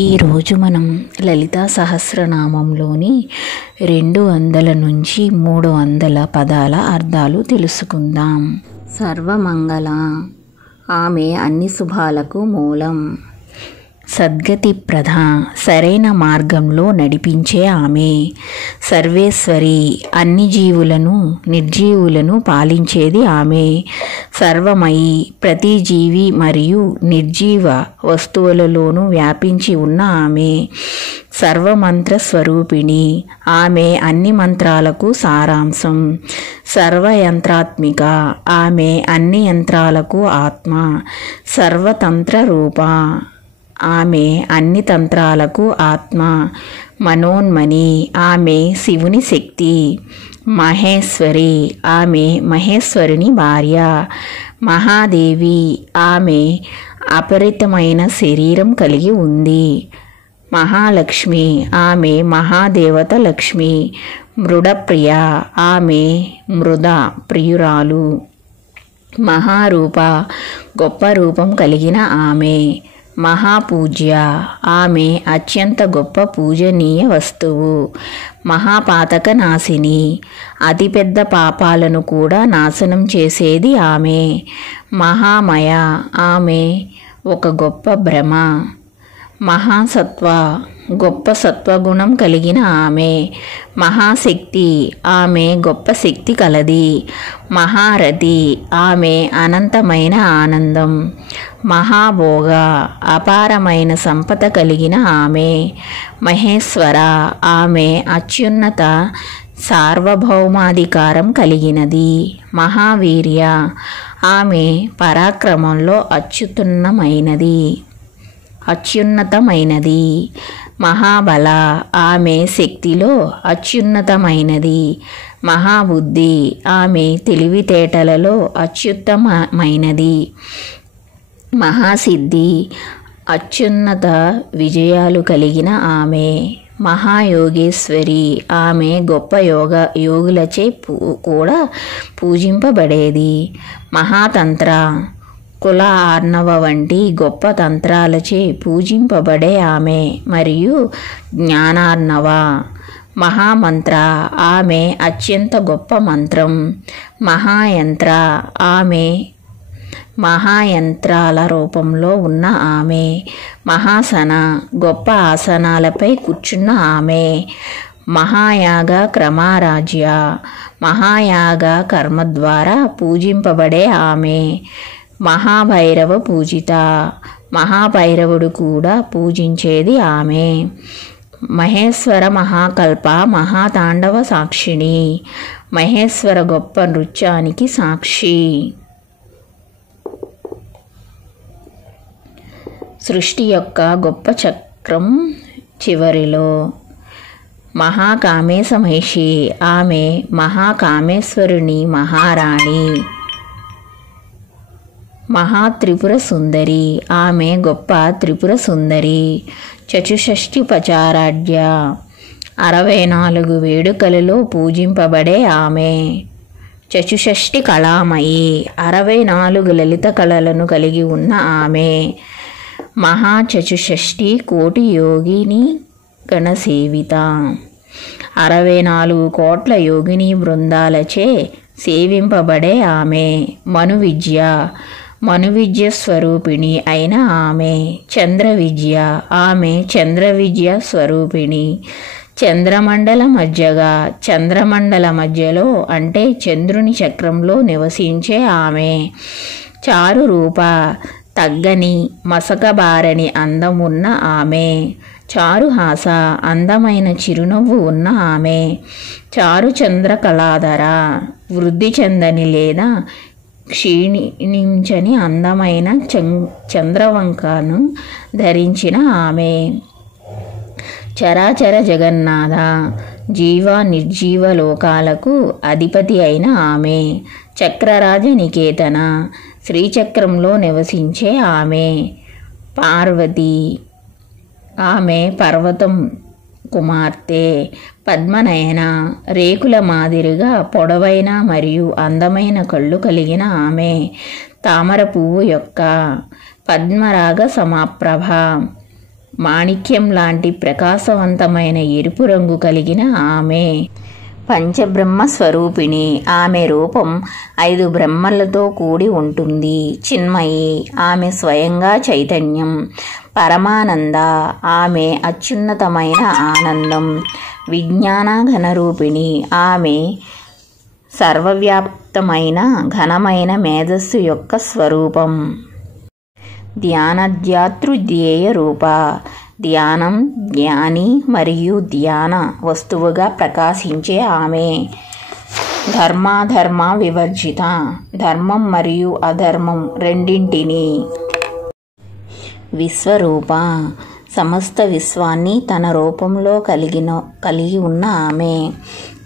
ఈరోజు మనం లలితా సహస్రనామంలోని 200 నుంచి 300 పదాల అర్థాలు తెలుసుకుందాం. సర్వమంగళ, ఆమె అన్ని శుభాలకు మూలం. సద్గతి ప్రధ, సరైన మార్గంలో నడిపించే ఆమె. సర్వేశ్వరి, అన్ని జీవులను నిర్జీవులను పాలించేది ఆమె. సర్వమయి, ప్రతి జీవి మరియు నిర్జీవ వస్తువులలోనూ వ్యాపించి ఉన్న ఆమె. సర్వమంత్ర స్వరూపిణి, ఆమె అన్ని మంత్రాలకు సారాంశం. సర్వయంత్రాత్మిక, ఆమె అన్ని యంత్రాలకు ఆత్మ. సర్వతంత్ర రూప, ఆమె అన్ని తంత్రాలకు ఆత్మ. మనోన్మణి, ఆమె శివుని శక్తి. మహేశ్వరి, ఆమె మహేశ్వరుని భార్య. మహాదేవి, ఆమె అపరితమైన శరీరం కలిగి ఉంది. మహాలక్ష్మి, ఆమె మహాదేవత లక్ష్మి. మృడప్రియ, ఆమె మృద ప్రియురాలు. మహారూప, గొప్ప రూపం కలిగిన ఆమె. మహాపూజ్య, ఆమె అత్యంత గొప్ప పూజనీయ వస్తువు. మహాపాతక నాశిని, అతిపెద్ద పాపాలను కూడా నాశనం చేసేది ఆమె. మహామయ, ఆమె ఒక గొప్ప భ్రమ. మహాసత్వ, గొప్ప సత్వగుణం కలిగిన ఆమె. మహాశక్తి, ఆమె గొప్ప శక్తి కలది. మహారథి, ఆమె అనంతమైన ఆనందం. మహాభోగ, అపారమైన సంపద కలిగిన ఆమె. మహేశ్వర, ఆమె అత్యున్నత సార్వభౌమాధికారం కలిగినది. మహావీర్య, ఆమె పరాక్రమంలో అత్యున్నతమైనది. మహాబల, ఆమె శక్తిలో అత్యున్నతమైనది. మహాబుద్ధి, ఆమె తెలివితేటలలో అత్యుత్తమైనది. మహాసిద్ధి, అత్యున్నత విజయాలు కలిగిన ఆమె. మహాయోగేశ్వరి, ఆమె గొప్ప యోగులచే కూడా పూజింపబడేది. మహాతంత్ర, కుల ఆర్ణవ వంటి గొప్ప తంత్రాలచే పూజింపబడే ఆమె మరియు జ్ఞానార్ణవ. మహామంత్ర, ఆమె అత్యంత గొప్ప మంత్రం. మహాయంత్ర, ఆమె మహాయంత్రాల రూపంలో ఉన్న ఆమె. మహాసన, గొప్ప ఆసనాలపై కూర్చున్న ఆమె. మహాయాగ క్రమరాజ్య, మహాయాగ కర్మ ద్వారా పూజింపబడే ఆమె. మహాభైరవ పూజిత, మహాభైరవుడు కూడా పూజించేది ఆమె. మహేశ్వర మహాకల్ప మహాతాండవ సాక్షిణి, మహేశ్వర గొప్ప నృత్యానికి సాక్షి. సృష్టి యొక్క గొప్ప చక్రం చివరిలో. మహాకామేశ మహిషి, ఆమె మహాకామేశ్వరుని మహారాణి. మహాత్రిపుర సుందరి, ఆమె గొప్ప త్రిపుర సుందరి. చతుషష్ఠి పచారాఢ్య, 64 వేడుకలలో పూజింపబడే ఆమె. చతుషష్ఠి కళామయి, 64 లలిత కళలను కలిగి ఉన్న ఆమె. మహాచతుషష్ఠి కోటి యోగిని గణసేవిత, 64 కోట్ల యోగిని బృందాలచే సేవింపబడే ఆమె. మనువిద్య స్వరూపిణి అయిన ఆమె. చంద్ర విద్య, ఆమె చంద్ర విద్య స్వరూపిణి. చంద్రమండల మధ్యలో అంటే చంద్రుని చక్రంలో నివసించే ఆమె. చారు రూప, తగ్గని మసకబారని అందం ఉన్న ఆమె. చారుహాస, అందమైన చిరునవ్వు ఉన్న ఆమె. చారు చంద్ర కళాధర, వృద్ధి చెందని లేదా క్షీణించని అందమైన చంద్రవంకను ధరించిన ఆమె. చరాచర జగన్నాథ, జీవ నిర్జీవ లోకాలకు అధిపతి అయిన ఆమె. చక్రరాజ నికేతన, శ్రీచక్రంలో నివసించే ఆమె. పార్వతి, ఆమె పర్వతం కుమార్తె. పద్మనయన, రేకుల మాదిరిగా పొడవైన మరియు అందమైన కళ్ళు కలిగిన ఆమె. తామర పువ్వు యొక్క పద్మరాగ సమాప్రభ. మాణిక్యం లాంటి ప్రకాశవంతమైన ఎరుపు రంగు కలిగిన ఆమె పంచబ్రహ్మ స్వరూపిణి. ఆమె రూపం 5 బ్రహ్మలతో కూడి ఉంటుంది. చిన్మయి, ఆమె స్వయంగా చైతన్యం. పరమానంద, ఆమె అత్యున్నతమైన ఆనందం. విజ్ఞాన ఘనరూపిణి, ఆమె సర్వవ్యాప్తమైన ఘనమైన మేధస్సు యొక్క స్వరూపం. ధ్యానధ్యాతృధ్యేయ రూప, ధ్యానం, జ్ఞాని మరియు ధ్యాన వస్తువుగా ప్రకాశించే ఆమె. ధర్మాధర్మ వివర్జిత, ధర్మం మరియు అధర్మం రెండింటినీ. విశ్వరూప, సమస్త విశ్వాన్ని తన రూపంలో కలిగి ఉన్న ఆమె.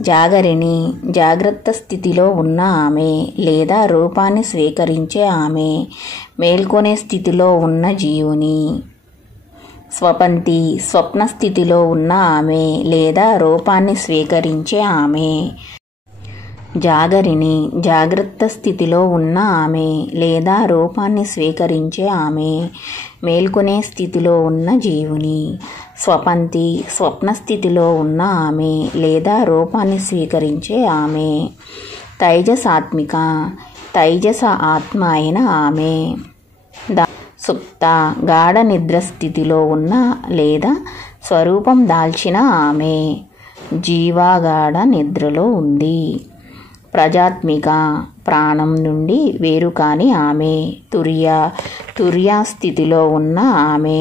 జాగరిణి, జాగ్రత్త స్థితిలో ఉన్న ఆమె లేదా రూపాన్ని స్వీకరించే ఆమె. మేల్కొనే స్థితిలో ఉన్న జీవుని. స్వపంతి, స్వప్న స్థితిలో ఉన్న ఆమె లేదా రూపాన్ని స్వీకరించే ఆమె. జాగరిణి, జాగ్రత్త స్థితిలో ఉన్న ఆమె లేదా రూపాన్ని స్వీకరించే ఆమె. మేల్కొనే స్థితిలో ఉన్న జీవుని. స్వపంతి, స్వప్న స్థితిలో ఉన్న ఆమె లేదా రూపాన్ని స్వీకరించే ఆమె. తైజసాత్మిక, తైజస ఆత్మ అయిన ఆమె. సుప్త, గాఢ నిద్ర స్థితిలో ఉన్న లేదా స్వరూపం దాల్చిన ఆమె. జీవాగాఢ నిద్రలో ఉంది. ప్రజాత్మిక, ప్రాణం నుండి వేరు కాని ఆమె. తుర్యా స్థితిలో ఉన్న ఆమె.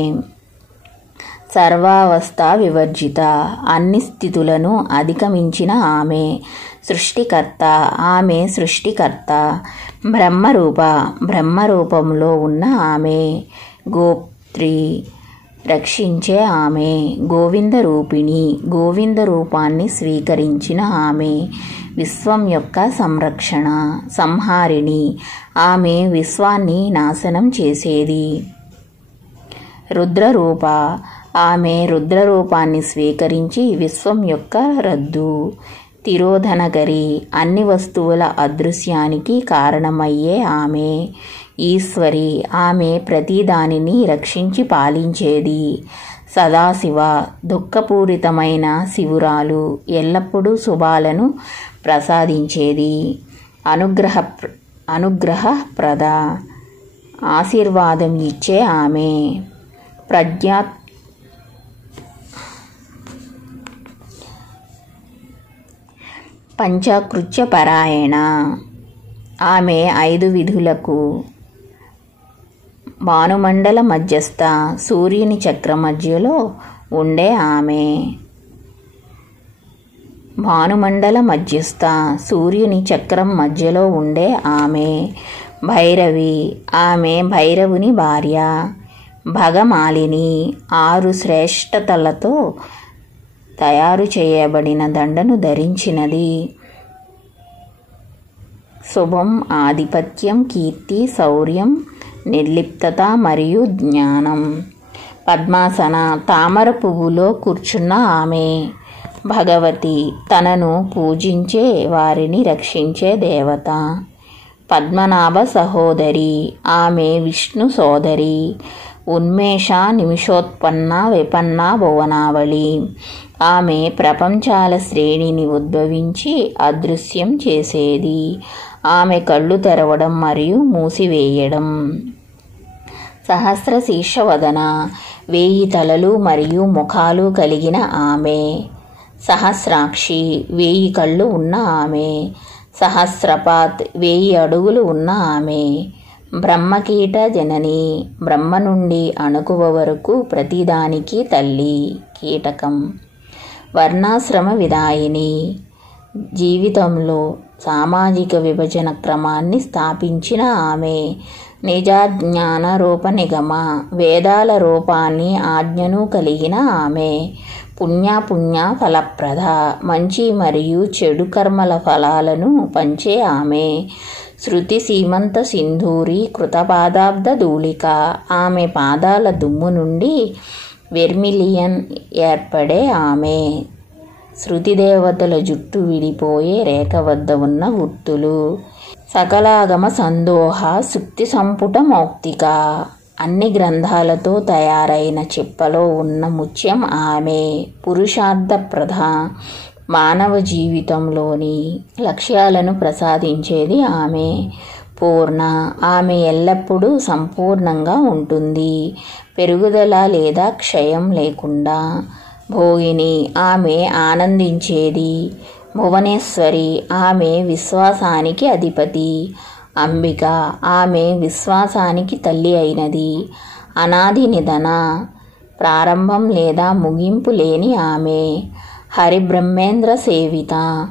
సర్వావస్థ వివర్జిత, అన్ని స్థితులను అధిగమించిన ఆమె. సృష్టికర్త, ఆమె సృష్టికర్త. బ్రహ్మరూప, బ్రహ్మరూపంలో ఉన్న ఆమె. గోప్త్రి, రక్షించే ఆమె. గోవింద రూపిణి, గోవింద రూపాన్ని స్వీకరించిన ఆమె. విశ్వం యొక్క సంరక్షణ, సంహారిణి, ఆమె విశ్వాన్ని నాశనం చేసేది. రుద్రరూప, ఆమె రుద్రరూపాన్ని స్వీకరించి విశ్వం యొక్క రద్దు. తిరోధనగరి, అన్ని వస్తువుల అదృశ్యానికి కారణమయ్యే ఆమె. ఈశ్వరి, ఆమె ప్రతిదానిని రక్షించి పాలించేది. సదాశివ, దుఃఖపూరితమైన శివురాలు, ఎల్లప్పుడూ శుభాలను ప్రసాదించేది. అనుగ్రహప్రద, ఆశీర్వాదం ఇచ్చే ఆమె. పంచాకృత్య పరాయణ, ఆమె 5 విధులకు. భానుమండల మధ్యస్థ, సూర్యుని చక్ర మధ్యలో ఉండే ఆమె. భానుమండల మధ్యస్థ, సూర్యుని చక్రం మధ్యలో ఉండే ఆమె. భైరవి, ఆమె భైరవుని భార్య. భగమాలిని, 6 శ్రేష్టతలతో తయారు చేయబడిన దండను ధరించినది. శుభం, ఆధిపత్యం, కీర్తి, శౌర్యం, నిర్లిప్తత మరియు జ్ఞానం. పద్మాసన, తామర పువ్వులో కూర్చున్న ఆమె. భగవతి, తనను పూజించే వారిని రక్షించే దేవత. పద్మనాభ సహోదరి, ఆమె విష్ణు సోదరి. ఉన్మేష, నిమిషోత్పన్న, విపన్న, భువనావళి, ఆమె ప్రపంచాల శ్రేణిని ఉద్భవించి అదృశ్యం చేసేది. ఆమె కళ్ళు తెరవడం మరియు మూసివేయడం. సహస్ర శీర్షవదన, 1000 తలలు మరియు ముఖాలు కలిగిన ఆమె. సహస్రాక్షి, 1000 కళ్ళు ఉన్న ఆమె. సహస్రపాత్, 1000 అడుగులు ఉన్న ఆమె. బ్రహ్మకీట జనని, బ్రహ్మ నుండి అణుకువ వరకు ప్రతిదానికి తల్లి. కీటకం. వర్ణాశ్రమ విదాయిని, జీవితంలో సామాజిక విభజన క్రమాన్ని స్థాపించిన ఆమె. నిజాజ్ఞాన రూప నిగమ, వేదాల రూపాన్ని ఆజ్ఞను కలిగిన ఆమె. పుణ్య ఫలప్రద, మంచి మరియు చెడు కర్మల ఫలాలను పంచే ఆమె. శృతి సీమంత సింధూరి, కృతపాదాబ్ద ధూళిక, ఆమె పాదాల దుమ్ము నుండి వెర్మిలియన్ ఏర్పడే ఆమె. శృతి దేవతల జుట్టు విడిపోయే రేఖ వద్ద ఉన్న గుర్తులు. సకలాగమ సందోహ, సుక్తి సంపుట మౌక్తిక, అన్ని గ్రంథాలతో తయారైన చిప్పలో ఉన్న ముత్యం ఆమె. పురుషార్థప్రద, మానవ జీవితంలోని లక్ష్యాలను ప్రసాదించేది ఆమె. పూర్ణ, ఆమె ఎల్లప్పుడూ సంపూర్ణంగా ఉంటుంది, పెరుగుదల లేదా క్షయం లేకుండా. భోగిని, ఆమె ఆనందించేది. భువనేశ్వరి, ఆమె విశ్వాసానికి అధిపతి. అంబిక, ఆమె విశ్వాసానికి తల్లి అయినది. అనాది నిధన, ప్రారంభం లేదా ముగింపు లేని ఆమె. హరిబ్రహ్మేంద్ర సేవిత,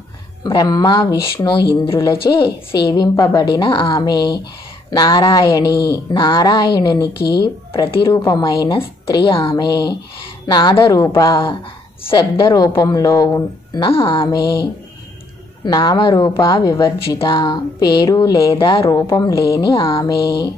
బ్రహ్మ విష్ణు ఇంద్రులచే సేవింపబడిన ఆమె. నారాయణి, నారాయణునికి ప్రతిరూపమైన స్త్రీ ఆమె. నాదరూప, శబ్దరూపంలో ఉన్న ఆమె. నామరూప వివర్జిత, పేరు లేదా రూపం లేని ఆమె.